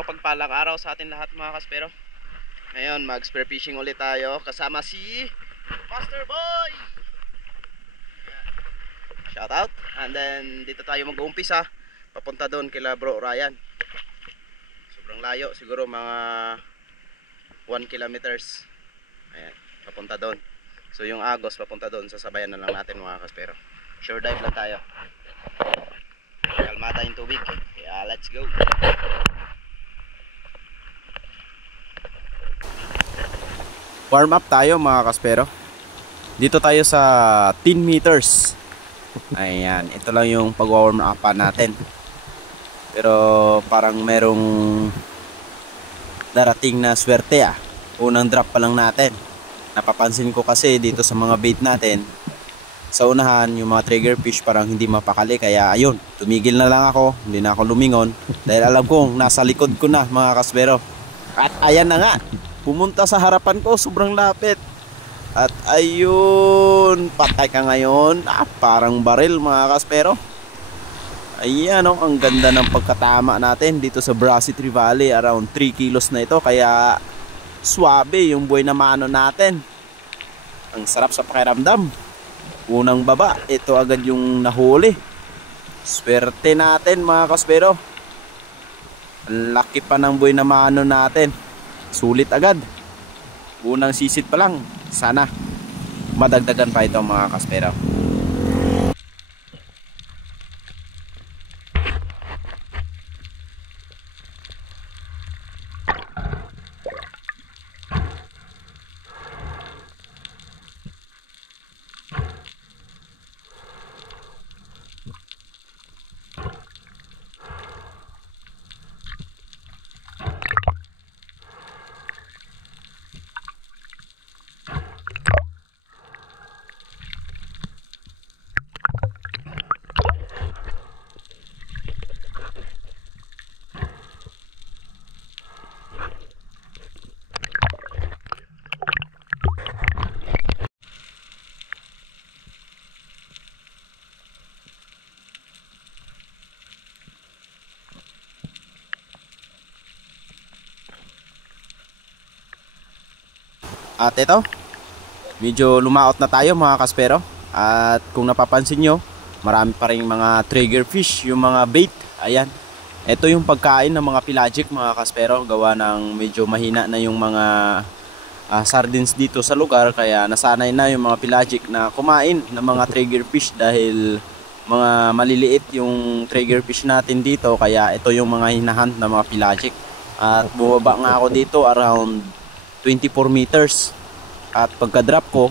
mapagpalang araw sa atin lahat mga kaspero. Ngayon mag spear fishing ulit tayo kasama si Master Boy. Shout out. And then dito tayo mag-uumpisa papunta doon kila Bro Ryan. Sobrang layo, siguro mga 1 kilometers. Ayan, papunta doon. So yung agos papunta doon, sasabayan na lang natin mga kaspero. Sure dive lang tayo. Kalmata yung tubig. Kaya let's go. Warm up tayo mga kaspero. Dito tayo sa 10 meters. Ayan, ito lang yung pag-warm up natin. Pero parang merong darating na swerte ah. Unang drop pa lang natin. Napapansin ko kasi dito sa mga bait natin, sa unahan yung mga trigger fish parang hindi mapakali. Kaya ayun, tumigil na lang ako. Hindi na ako lumingon dahil alam kong nasa likod ko na mga kaspero. At ayan na nga, pumunta sa harapan ko, sobrang lapit. At ayun, patay ka ngayon. Parang baril mga kaspero. Ayan oh, ang ganda ng pagkatama natin dito sa Brasi Tree Valley. Around 3 kilos na ito. Kaya swabe yung buhay na mano natin. Ang sarap sa pakiramdam. Unang baba, ito agad yung nahuli. Swerte natin mga kaspero. Ang laki pa ng buhay na mano natin. Sulit agad. Unang sisid pa lang. Sana madagdagan pa ito mga kaspero. At ito, medyo lumaot na tayo mga kaspero. At kung napapansin nyo, marami pa rin mga trigger fish, yung mga bait. Ayan, ito yung pagkain ng mga pelagic mga kaspero. Gawa ng medyo mahina na yung mga sardines dito sa lugar. Kaya nasanay na yung mga pelagic na kumain ng mga trigger fish. Dahil mga maliliit yung trigger fish natin dito. Kaya ito yung mga hinahunt na mga pelagic. At bumaba nga ako dito around 24 meters. At pagka drop ko,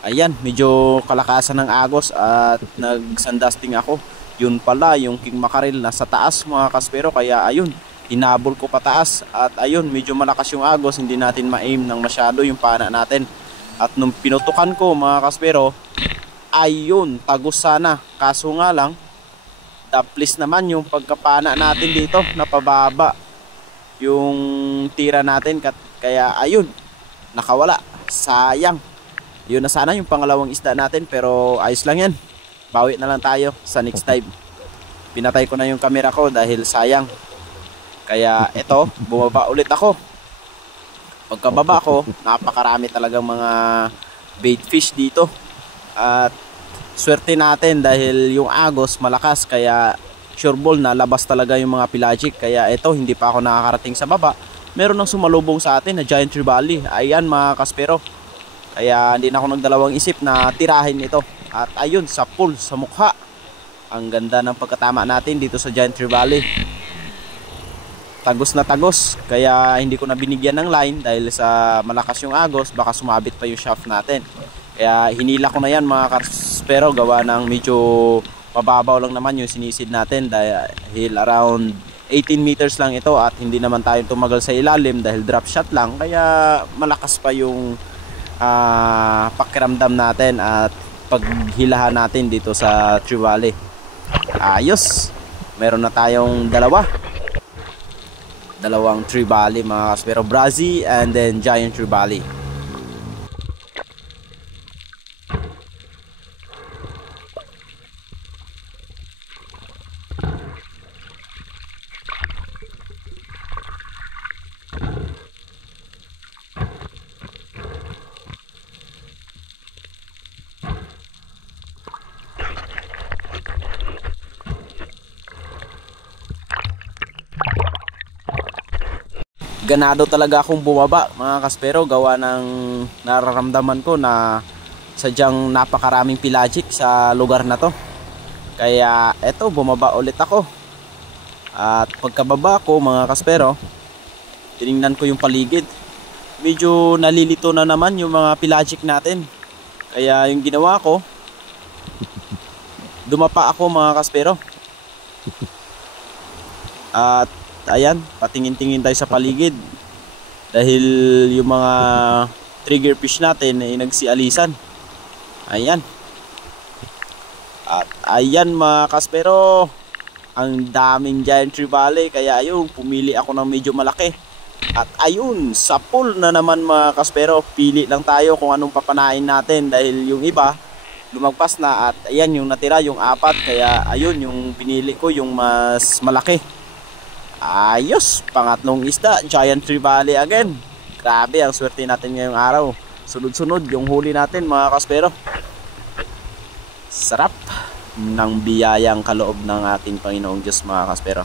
ayan, medyo kalakasan ng agos at nagsandasting ako. Yun pala yung king mackerel nasa taas mga kaspero. Kaya ayun, hinabol ko pataas. At ayun, medyo malakas yung agos, hindi natin ma-aim ng masyado yung pana natin. At nung pinutukan ko mga kaspero, ayun, tagos sana. Kaso nga lang, daplis naman yung pagkapana natin dito, napababa yung tira natin. Kaya ayun, nakawala. Sayang. Yun na sana yung pangalawang isda natin. Pero ayos lang yan. Bawi na lang tayo sa next time. Pinatay ko na yung camera ko dahil sayang. Kaya eto, bumaba ulit ako. Pagkababa ko, napakarami talagang mga bait fish dito. At swerte natin dahil yung agos malakas. Kaya sure ball na labas talaga yung mga pelagic. Kaya eto, hindi pa ako nakakarating sa baba. Meron nang sumalubong sa atin na giant trevally. Ayan mga kaspero. Kaya hindi na ako nagdalawang isip na tirahin ito. At ayun, sa pool, sa mukha. Ang ganda ng pagkatama natin dito sa giant trevally. Tagos na tagos. Kaya hindi ko na binigyan ng line dahil sa malakas yung agos. Baka sumabit pa yung shaft natin. Kaya hinila ko na yan mga kaspero. Gawa ng medyo mababaw lang naman yung sinisid natin. Dahil around 18 meters lang ito at hindi naman tayo tumagal sa ilalim dahil drop shot lang. Kaya malakas pa yung pakiramdam natin at paghilahan natin dito sa Tree Valley. Ayos, meron na tayong dalawang Tree Valley mga kaspero, Brasi and then giant Tree Valley. ganado talaga akong bumaba mga kaspero, gawa ng nararamdaman ko na sadyang napakaraming pelagic sa lugar na to. Kaya eto, bumaba ulit ako. At pagkababa ko mga kaspero, tiningnan ko yung paligid. Medyo nalilito na naman yung mga pelagic natin. Kaya yung ginawa ko, dumapa ako mga kaspero. At ayan, patingin-tingin tayo sa paligid. Dahil yung mga trigger fish natin ay nagsialisan. Ayan. At ayan mga kaspero, ang daming giant trevally. Kaya ayun, pumili ako ng medyo malaki. At ayun, sa pool na naman mga kaspero, pili lang tayo kung anong papanain natin. Dahil yung iba lumagpas na, at ayan yung natira, yung 4. Kaya ayun, yung pinili ko yung mas malaki. Ayos, pangatlong isda, giant trevally again. Grabe, ang swerte natin ngayong araw. Sunod-sunod yung huli natin mga kaspero. Sarap ng biyayang kaloob ng ating Panginoong Diyos mga kaspero.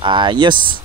Ayos.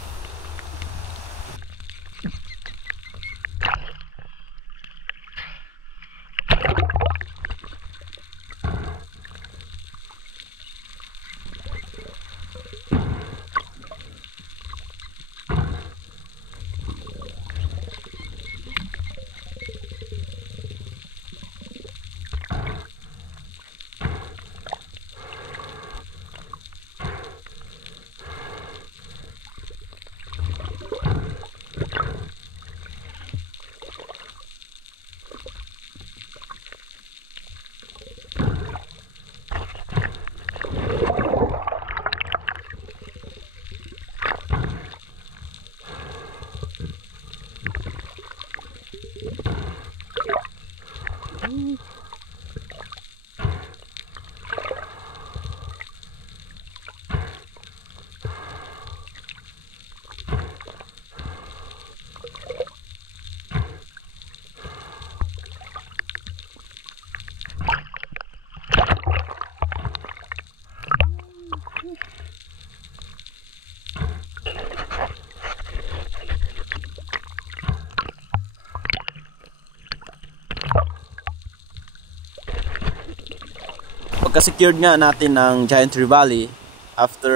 Pagka-secured nga natin ng giant trevally, after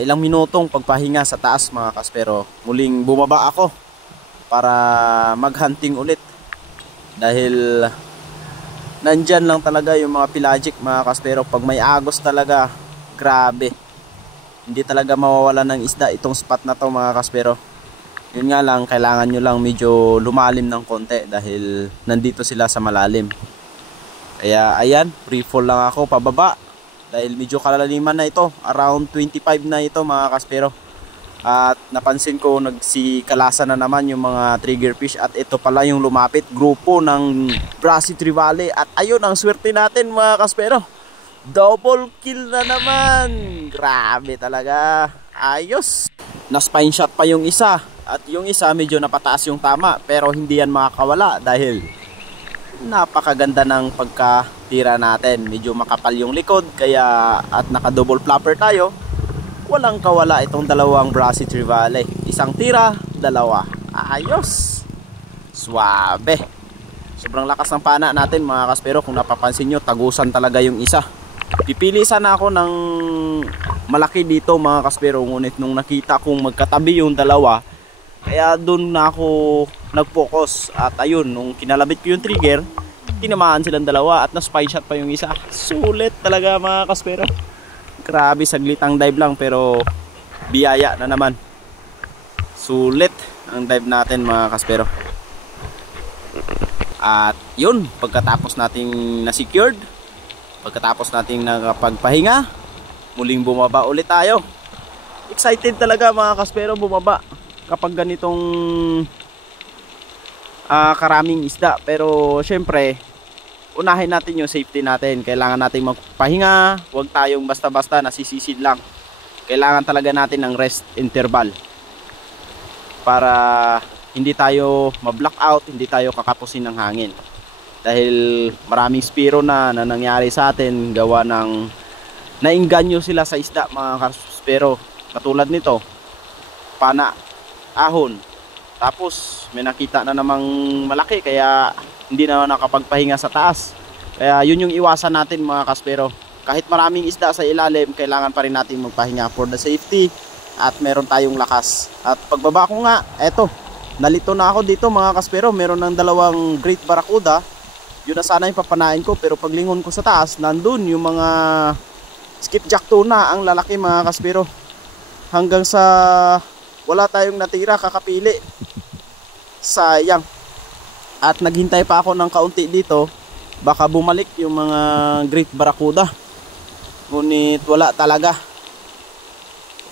ilang minutong pagpahinga sa taas mga kaspero, muling bumaba ako para mag-hunting ulit. Dahil nandyan lang talaga yung mga pelagic mga kaspero. Pag may agos talaga, grabe, hindi talaga mawawala ng isda itong spot na to mga kaspero. Yun nga lang, kailangan nyo lang medyo lumalim ng konti dahil nandito sila sa malalim. Kaya ayan, free fall lang ako pababa dahil medyo kalaliman na ito, around 25 na ito mga kaspero. At napansin ko nagsikalasan na naman yung mga trigger fish, at ito pala yung lumapit, grupo ng brassy trevally. At ayun, ang swerte natin mga kaspero, double kill na naman. Grabe talaga, ayos. Na-spine shot pa yung isa, at yung isa medyo napataas yung tama, pero hindi yan makakawala dahil napakaganda ng pagkatira natin. Medyo makapal yung likod, kaya at naka double flapper tayo, walang kawala itong dalawang brassy trevally. Isang tira, dalawa. Ayos, suabe. Sobrang lakas ng pana natin mga kaspero. Kung napapansin nyo, tagusan talaga yung isa. Pipili sana ako ng malaki dito mga kaspero, ngunit nung nakita kong magkatabi yung dalawa, kaya doon na ako nag-focus. At ayun, nung kinalabit ko yung trigger, tinamaan silang dalawa at na-spine shot pa yung isa. Sulit talaga mga kaspero. Grabe, saglitang dive lang pero biyaya na naman. Sulit ang dive natin mga kaspero. At yun, pagkatapos nating na-secured, pagkatapos nating nakapagpahinga, muling bumaba ulit tayo. Excited talaga mga kaspero bumaba kapag ganitong karaming isda. Pero syempre, unahin natin yung safety natin. Kailangan natin magpahinga, huwag tayong basta-basta nasisisid lang. Kailangan talaga natin ng rest interval para hindi tayo ma-blackout, hindi tayo kakapusin ng hangin. Dahil maraming spiro na nangyari sa atin gawa ng nainganyo sila sa isda mga kaspero. Katulad nito, pana, ahon. Tapos may nakita na namang malaki kaya hindi na nakapagpahinga sa taas. Kaya yun yung iwasan natin mga kaspero. Kahit maraming isda sa ilalim, kailangan pa rin natin magpahinga for the safety at meron tayong lakas. At pagbaba ko nga, eto, nalito na ako dito mga kaspero. Meron ng dalawang great barracuda. Yun na sana yung papanain ko, pero paglingon ko sa taas, nandun yung mga skipjack tuna, ang lalaki mga kaspero. Hanggang sa wala tayong natira, kakapili. Sayang. At naghintay pa ako ng kaunti dito, baka bumalik yung mga great barracuda. Ngunit wala talaga.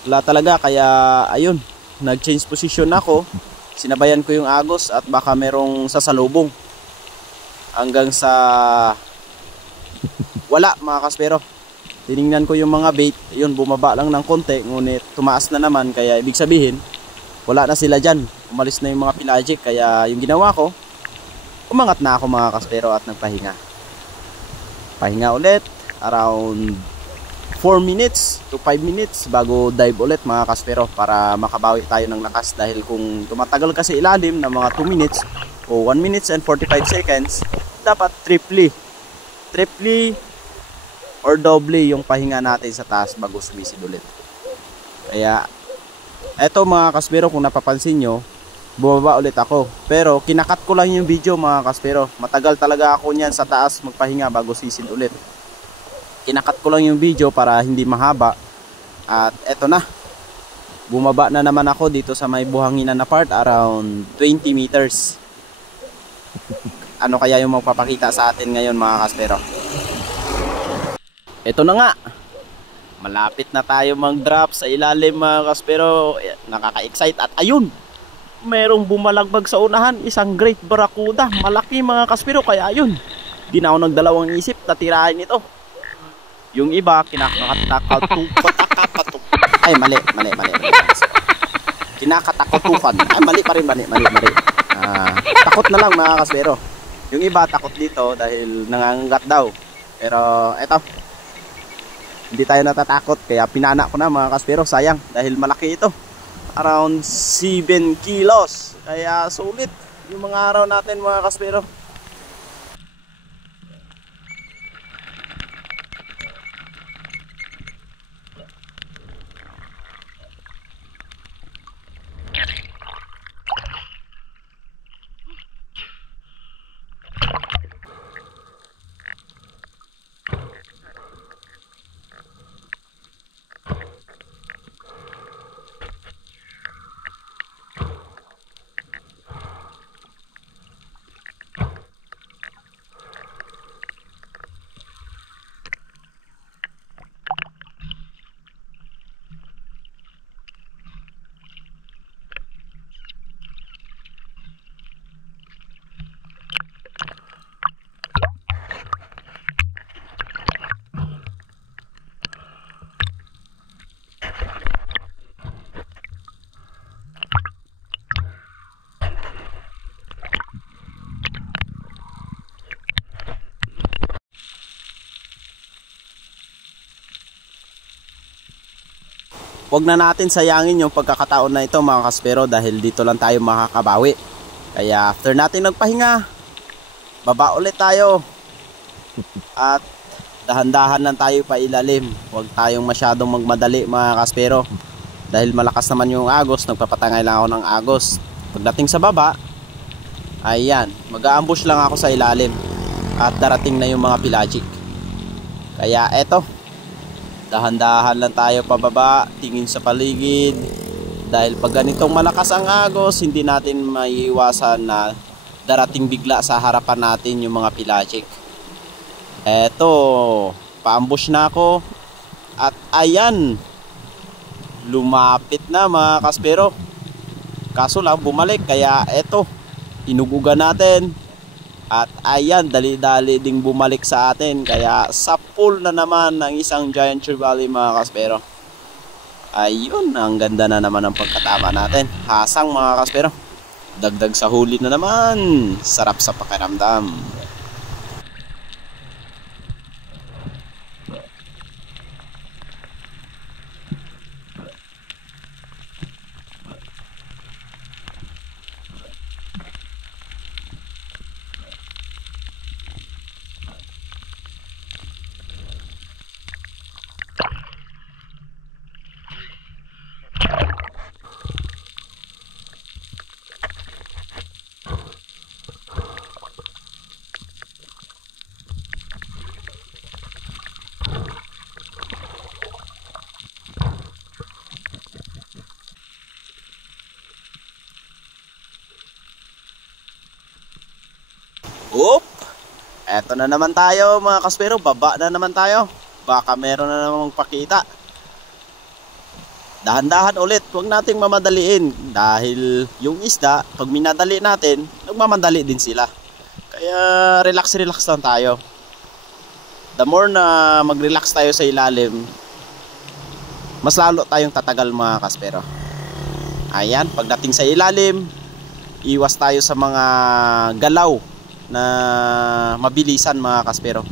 Wala talaga, kaya ayun, nag-change position ako. Sinabayan ko yung agos at baka merong sasalubong. Hanggang sa wala mga kaspero. Tiningnan ko yung mga bait, yun, bumaba lang ng konti, ngunit tumaas na naman, kaya ibig sabihin wala na sila dyan. Umalis na yung mga pelagic, kaya yung ginawa ko, umangat na ako mga kaspero at nagpahinga. Pahinga ulit around 4 minutes to 5 minutes bago dive ulit mga kaspero, para makabawi tayo ng lakas. Dahil kung tumatagal kasi ilalim ng mga 2 minutes o 1 minutes and 45 seconds, dapat triply or doble yung pahinga natin sa taas bago sumisid ulit. Kaya eto mga kaspero, kung napapansin nyo, bumaba ulit ako, pero kinakat ko lang yung video mga kaspero. Matagal talaga ako niyan sa taas magpahinga bago sisid ulit. Kinakat ko lang yung video para hindi mahaba. At eto na, bumaba na naman ako dito sa may buhanginan na part, around 20 meters. Ano kaya yung magpapakita sa atin ngayon mga kaspero? Eto na nga, malapit na tayo mag-drop sa ilalim mga kaspero. Nakaka-excite. At ayun, merong bumalagbag sa unahan, isang great barracuda, malaki mga kaspero. Kaya ayun, di na ako nagdalawang isip na tirahin ito. Yung iba kinakatakatukan. Ay mali. Kinakatakutukan. Ay mali pa rin, mali. Takot na lang mga kaspero. Yung iba takot dito dahil nangangagat daw. Pero eto, hindi tayo natatakot, kaya pinana ko na mga kaspero. Sayang dahil malaki ito, around 7 kilos. Kaya sulit yung mga araw natin mga kaspero. Huwag na natin sayangin yung pagkakataon na ito mga kaspero, dahil dito lang tayo makakabawi. Kaya after natin nagpahinga, baba ulit tayo. At dahan-dahan lang tayo pa ilalim. Huwag tayong masyadong magmadali mga kaspero, dahil malakas naman yung agos. Nagpapatangay lang ako ng agos. Pagdating sa baba, ayan, mag-a-ambush lang ako sa ilalim. At darating na yung mga pelagic. Kaya eto, dahan-dahan lang tayo pababa, tingin sa paligid. Dahil pag ganitong malakas ang agos, hindi natin maiiwasan na darating bigla sa harapan natin yung mga pelagic. Eto, pa-ambush na ako. At ayan, lumapit na mga kaspero. Kaso lang bumalik, kaya eto, inugugan natin. At ayan, dali-dali ding bumalik sa atin. Kaya sa pool na naman ng isang giant trevally mga kaspero. Ayun, ang ganda na naman ang pagkatama natin. Hasang mga kaspero. Dagdag sa huli na naman. Sarap sa pakiramdam. Oop! Eto na naman tayo mga kaspero, baba na naman tayo. Baka meron na namang pakita. Dahan-dahan ulit, huwag nating mamadaliin. Dahil yung isda, pag minadali natin, nagmamadali din sila. Kaya relax-relax lang tayo. The more na mag-relax tayo sa ilalim, mas lalo tayong tatagal mga kaspero. Ayan, pagdating sa ilalim, iwas tayo sa mga galaw na mabilisan mga kaspero.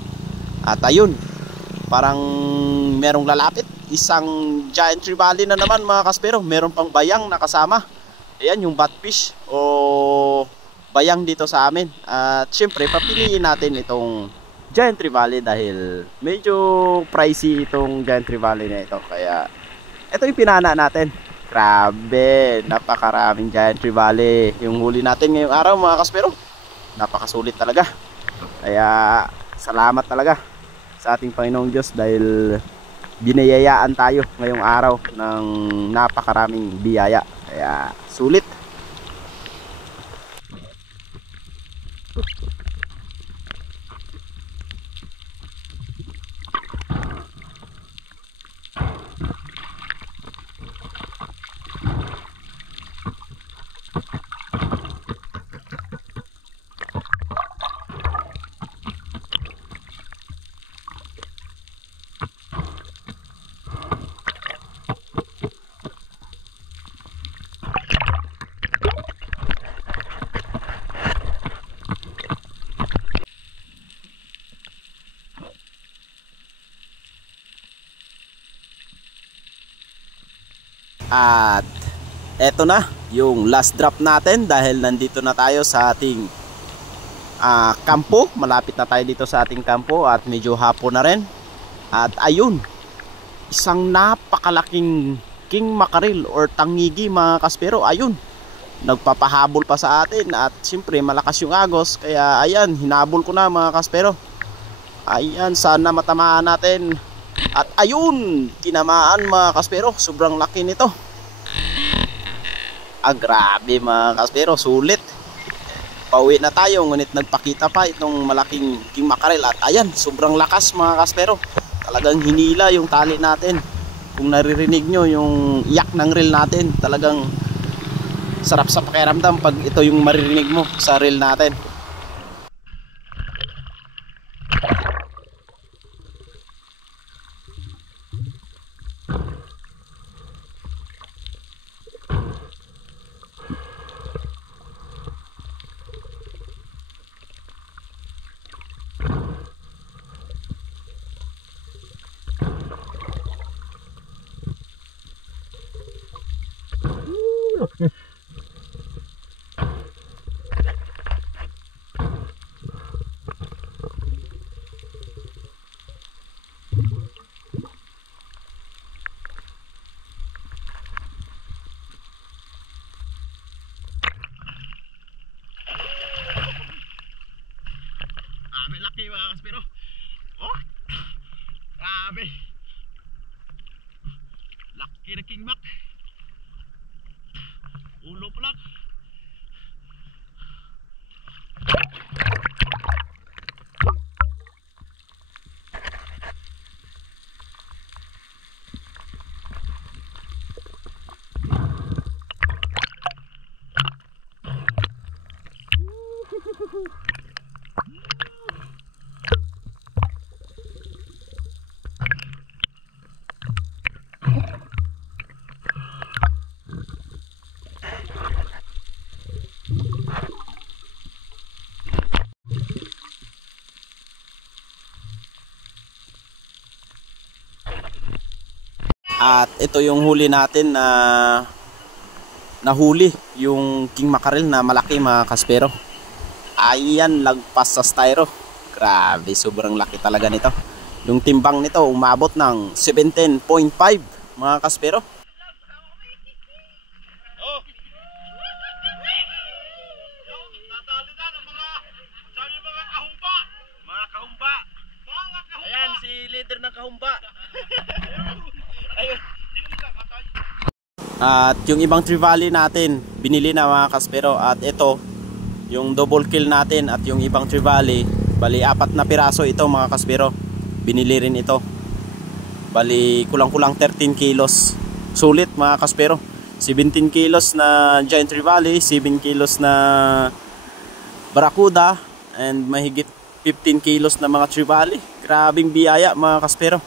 At ayun, parang merong lalapit, isang giant trevally na naman mga kaspero. Meron pang bayang nakasama. Ayan yung batfish o bayang dito sa amin. At syempre papiliin natin itong giant trevally dahil medyo pricey itong giant trevally na ito. Kaya ito yung pinana natin. Grabe, napakaraming giant trevally yung huli natin ngayong araw mga kaspero. Napakasulit talaga. Kaya salamat talaga sa ating Panginoong Diyos dahil binayayaan tayo ngayong araw ng napakaraming biyaya. Kaya sulit. At eto na yung last drop natin dahil nandito na tayo sa ating kampo. Malapit na tayo dito sa ating kampo at medyo hapon na rin. At ayun, isang napakalaking king mackerel or tangigi mga kaspero. Ayun, nagpapahabol pa sa atin at siyempre malakas yung agos. Kaya ayan, hinabol ko na mga kaspero. Ayan, sana matamaan natin. At ayun, tinamaan mga kaspero. Sobrang laki nito. Grabe mga kaspero, sulit. Pauwi na tayo, ngunit nagpakita pa itong malaking king mackerel. At ayan, sobrang lakas mga kaspero. Talagang hinila yung tali natin. Kung naririnig nyo yung iyak ng reel natin, talagang sarap sa pakiramdam pag ito yung maririnig mo sa reel natin. Grabe laki mga kaspero. Oh, grabe. Laki na king mac. Ulo pa lang. At ito yung huli natin na nahuli, yung king mackerel na malaki mga kaspero. Ayan, lagpas sa styro. Grabe, sobrang laki talaga nito. Yung timbang nito umabot ng 17.5 mga kaspero. Ayan, si leader ng kahumba. Ayun. At yung ibang trevally natin binili na mga kaspero. At ito yung double kill natin at yung ibang trevally. Bali 4 na piraso ito mga kaspero. Binili rin ito. Bali kulang-kulang 13 kilos. Sulit mga kaspero. 17 kilos na giant trevally, 7 kilos na barracuda, and mahigit 15 kilos na mga trevally. Grabing biyaya mga kaspero.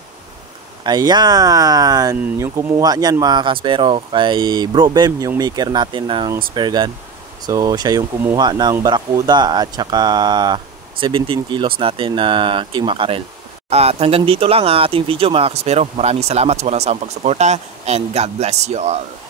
Ayan, yung kumuha niyan mga kaspero kay Bro Bem, yung maker natin ng spear gun. So siya yung kumuha ng barracuda at saka 17 kilos natin na king mackerel. At hanggang dito lang ang ating video mga kaspero. Maraming salamat sa walang sawang pagsuporta and God bless you all.